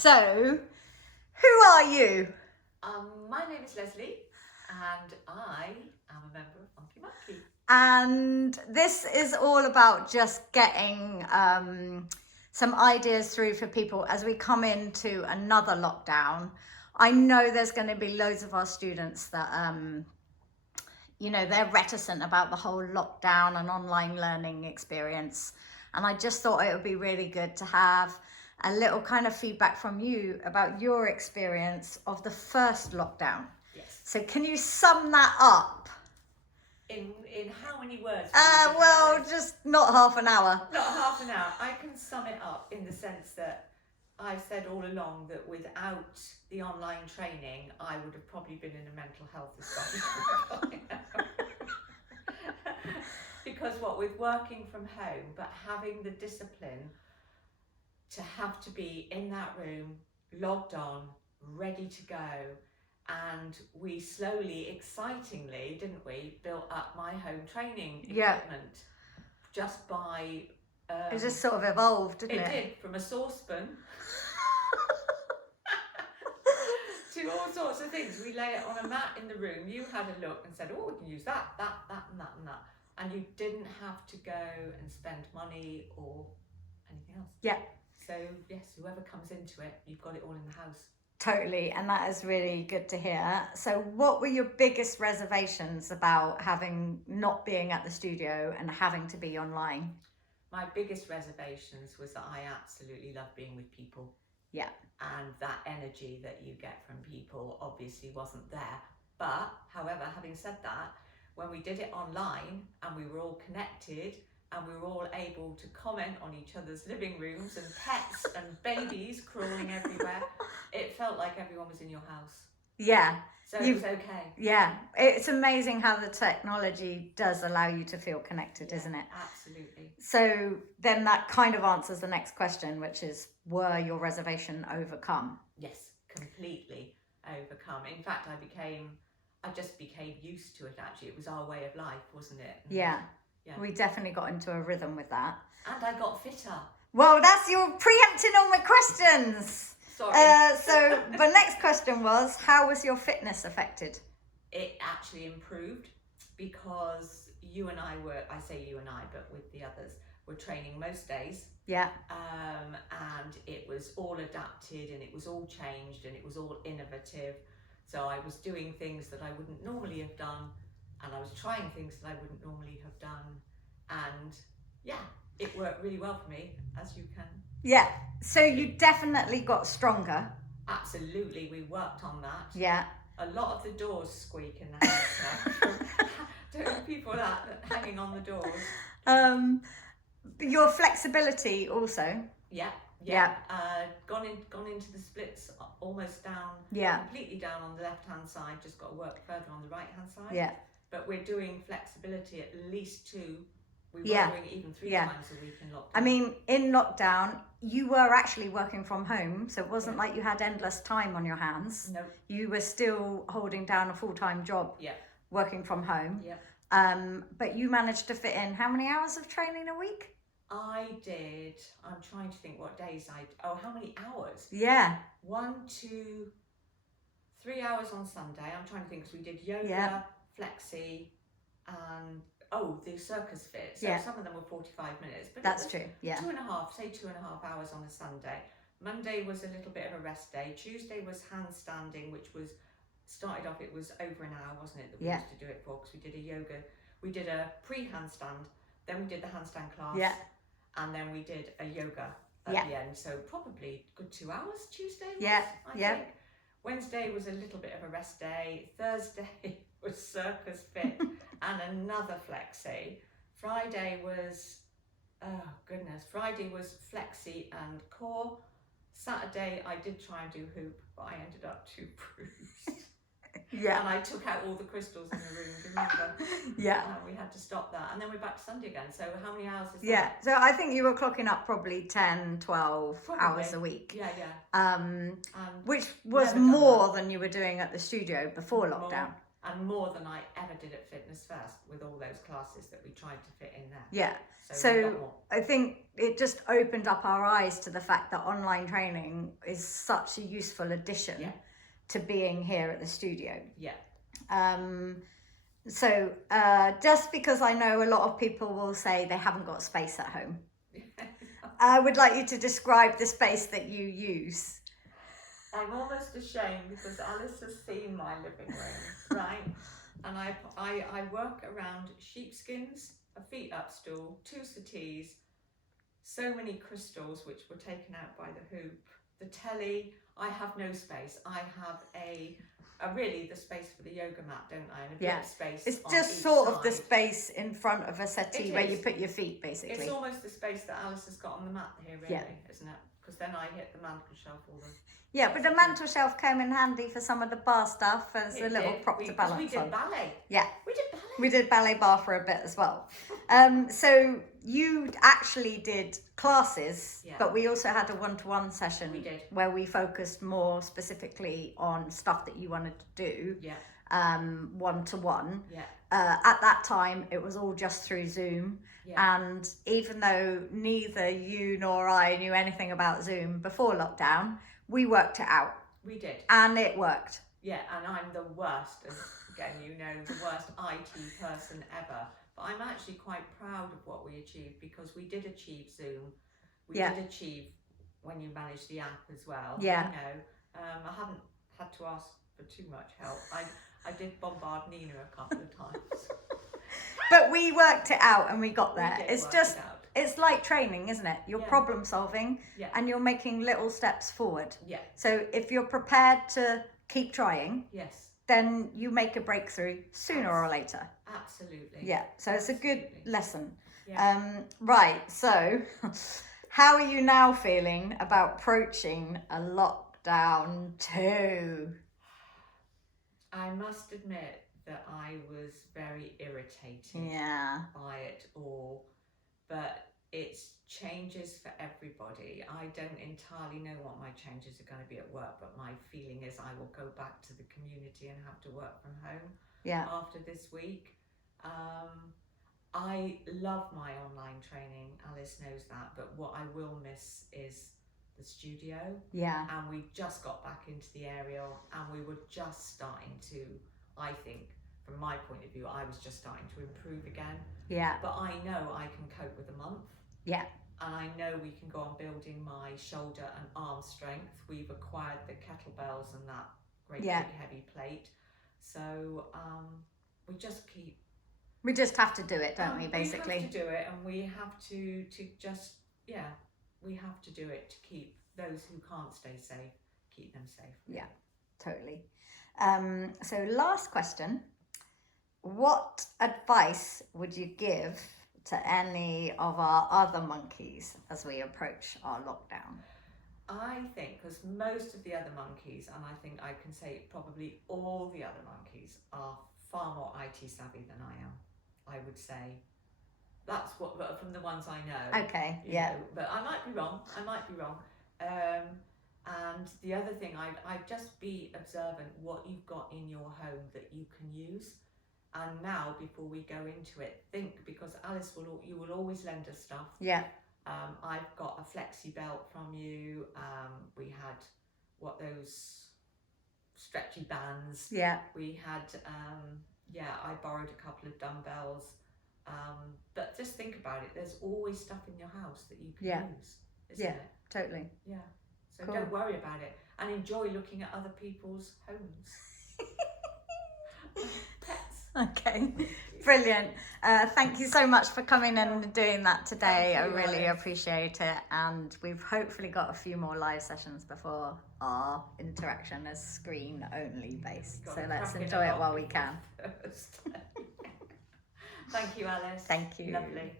So, who are you? My name is Leslie, and I am a member of Funky Monkey. And this is all about just getting some ideas through for people as we come into another lockdown. I know there's going to be loads of our students that, they're reticent about the whole lockdown and online learning experience. And I just thought it would be really good to have a little kind of feedback from you about your experience of the first lockdown. Yes. So can you sum that up? In how many words? Just not half an hour. Not half an hour. I can sum it up in the sense that I've said all along that without the online training, I would have probably been in a mental health establishment. Because with working from home, but having the discipline to have to be in that room, logged on, ready to go. And we slowly, excitingly, didn't we, built up my home training equipment just by... it just sort of evolved, didn't it? It did, from a saucepan to all sorts of things. We lay it on a mat in the room. You had a look and said, oh, we can use that, and that, and that. And you didn't have to go and spend money or anything else. Yeah. So, yes, whoever comes into it, you've got it all in the house. Totally, and that is really good to hear. So what were your biggest reservations about not being at the studio and having to be online? My biggest reservations was that I absolutely love being with people. Yeah. And that energy that you get from people obviously wasn't there. But, however, having said that, when we did it online and we were all connected and we were all able to comment on each other's living rooms and pets and babies crawling everywhere, it felt like everyone was in your house. Yeah. So it was okay. Yeah. It's amazing how the technology does allow you to feel connected, isn't it? Absolutely. So then that kind of answers the next question, which is, were your reservation overcome? Yes, completely overcome. In fact, I just became used to it, actually. It was our way of life, wasn't it? Yeah. We definitely got into a rhythm with that. And I got fitter. Well, that's your preempting all my questions. Sorry. So the next question was, how was your fitness affected? It actually improved because you and I say you and I, but with the others, were training most days. Yeah. And it was all adapted and it was all changed and it was all innovative. So I was doing things that I wouldn't normally have done. And I was trying things that I wouldn't normally have done. And it worked really well for me, as you can. Yeah, so you definitely got stronger. Absolutely, we worked on that. Yeah. A lot of the doors squeak in the house now. People hanging on the doors. Your flexibility also. Yeah. Gone into the splits almost down. Yeah. Completely down on the left-hand side, just got to work further on the right-hand side. Yeah. But we're doing flexibility at least 2. We were doing even 3 times a week in lockdown. I mean, in lockdown, you were actually working from home, so it wasn't like you had endless time on your hands. No. You were still holding down a full-time job, working from home. Yeah. But you managed to fit in how many hours of training a week? I did. I'm trying to think what days how many hours? Yeah. 1, 2, 3 hours on Sunday. I'm trying to think because we did yoga, flexi, and the circus fit. So some of them were 45 minutes. But that's true. Yeah. 2.5 hours on a Sunday. Monday was a little bit of a rest day. Tuesday was handstanding, which started off, it was over an hour, wasn't it, that we used to do it for, because we did a yoga. We did a pre-handstand, then we did the handstand class. Yeah. And then we did a yoga at the end. So probably good 2 hours Tuesday. I think. Wednesday was a little bit of a rest day. Thursday was circus fit and another flexi. Friday was, Friday was flexi and core. Saturday I did try and do hoop, but I ended up too bruised. And I took out all the crystals in the room, remember? We had to stop that. And then we're back to Sunday again. So how many hours is that? So I think you were clocking up probably 10, 12 hours a week. Yeah. Which was more than you were doing at the studio before lockdown. and more than I ever did at Fitness First with all those classes that we tried to fit in there. Yeah. a lot So more. I think it just opened up our eyes to the fact that online training is such a useful addition Yeah. to being here at the studio. Yeah. So just because I know a lot of people will say they haven't got space at home, I would like you to describe the space that you use. I'm almost ashamed because Alice has seen my living room, right? And I work around sheepskins, a feet up stool, 2 settees, so many crystals which were taken out by the hoop, the telly. I have no space. I have really the space for the yoga mat, don't I? And a bit of space. It's on just each sort of side. the space in front of a settee It where is. you put your feet, basically. It's almost the space that Alice has got on the mat here, really, isn't it? Because then I hit the mantel shelf all the... Yeah, but the mantel shelf came in handy for some of the bar stuff as a little prop to balance on. We did on. ballet. Yeah. We did ballet. We did ballet bar for a bit as well. So you actually did classes, but we also had a one-to-one session We did. where we focused more specifically on stuff that you wanted to do. Yeah. One-to-one. Yeah. At that time, it was all just through Zoom. Yeah. And even though neither you nor I knew anything about Zoom before lockdown, we worked it out. We did. And it worked. Yeah, and I'm the worst, as again, you know, the worst IT person ever. But I'm actually quite proud of what we achieved because we did achieve Zoom. We did achieve when you manage the app as well. Yeah. You know, I haven't had to ask for too much help. I did bombard Nina a couple of times. But we worked it out and we got there. We did It's work just, it out. it's like training, isn't it? You're problem solving and you're making little steps forward. Yeah. So if you're prepared to keep trying, Yes. then you make a breakthrough sooner or later. Absolutely. Yeah. So it's a good lesson. Yeah. Right. So how are you now feeling about approaching a lockdown 2? I must admit that I was very irritated by it all, but it's changes for everybody. I don't entirely know what my changes are going to be at work, but my feeling is I will go back to the community and have to work from home after this week. I love my online training, Alice knows that, but what I will miss is the studio. Yeah. And we just got back into the area and we were just starting to, I think, from my point of view, I was just starting to improve again. Yeah. But I know I can cope with a month. Yeah. And I know we can go on building my shoulder and arm strength. We've acquired the kettlebells and that great big heavy plate. So we just have to do it, don't we, basically? We have to do it, and we have to just, we have to do it to keep those who can't stay safe, keep them safe. Yeah, totally. So last question. What advice would you give to any of our other monkeys as we approach our lockdown? I think, because most of the other monkeys, and I think I can say probably all the other monkeys, are far more IT savvy than I am, I would say. That's what, from the ones I know. Okay, you know, but I might be wrong. And the other thing, I'd just be observant what you've got in your home that you can use. And now, before we go into it, think, because Alice you will always lend us stuff. Yeah. I've got a flexi belt from you. We had those stretchy bands. Yeah. We had, I borrowed a couple of dumbbells. But just think about it. There's always stuff in your house that you can use, isn't it? Totally. Yeah. So Cool. don't worry about it and enjoy looking at other people's homes. Pets. Okay, brilliant. Thank you so much for coming and doing that today. Thank you, I really Alice. appreciate it. And we've hopefully got a few more live sessions before our interaction is screen only based. So let's enjoy it while we can. Thank you, Alice. Thank you. Lovely.